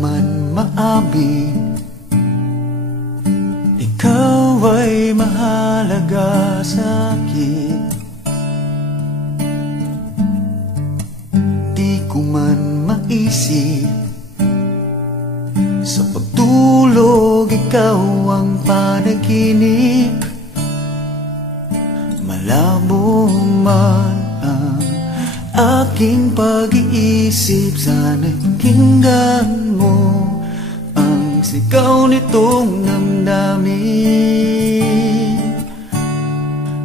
man maamin, ikaw ay mahalaga sa'kin. Di ko man maisip, sa pagtulog ikaw ang panaginip. Malabo man ang aking pag-iisip, sana'y pakinggan mo ang sigaw nitong damdamin.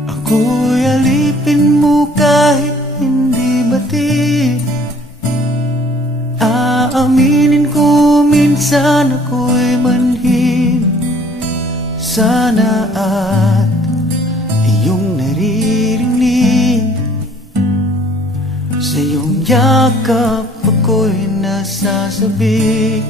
Ako'y alipin mo kahit hindi batid. Aaminin ko minsan ako'y manhid. Sana at iyong naririnig, sa iyong yakap ako'y nasasabik.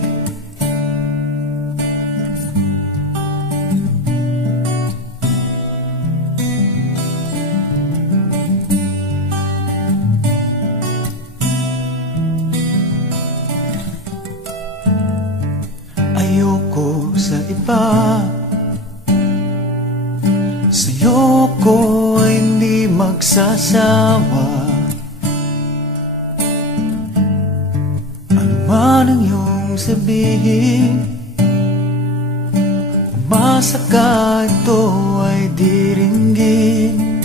Ayoko sa iba, sa'yo ko ay hindi magsasawa. Ano man ang iyong sabihin, umasa ka ito ay diringgin.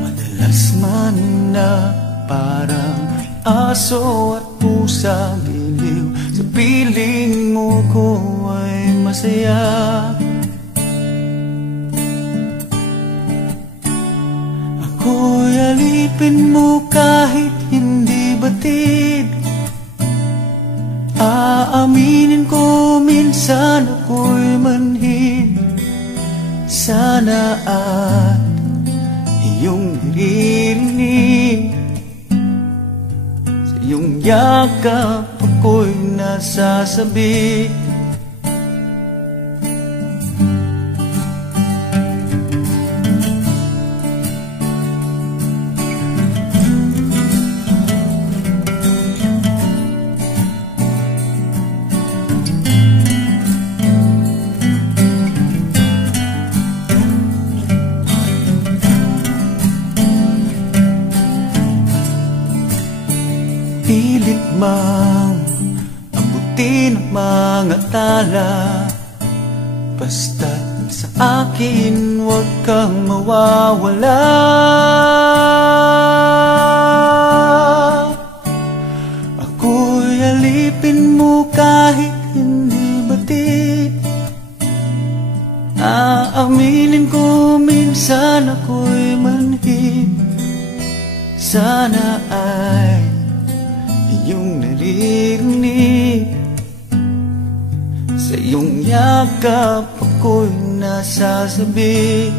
Madalas man na parang aso at pusa, giliw sa piling mo ko ay masaya. Ako'y alipin mo kahit hindi batid. Aaminin ko minsan ako'y manhid. Sana at iyong naririnig, sa iyong yakap ako'y nasasabik. Pilit mang abutin ang mga tala, basta't sa akin huwag kang mawawala. Ako'y alipin mo kahit hindi batid. Aaminin ko minsan ako'y manhid. Sana ay iyong naririnig, sa iyong yakap ako'y nasasabik.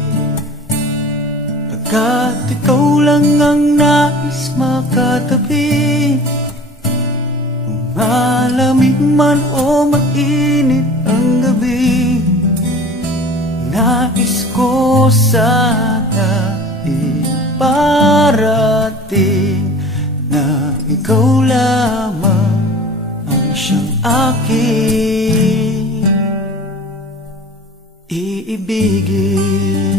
Pagkat ikaw lang ang nais makatabi, kung malamig man o mainit ang gabi, nais ko sana iparating na ikaw lamang ang siyang aking iibigin.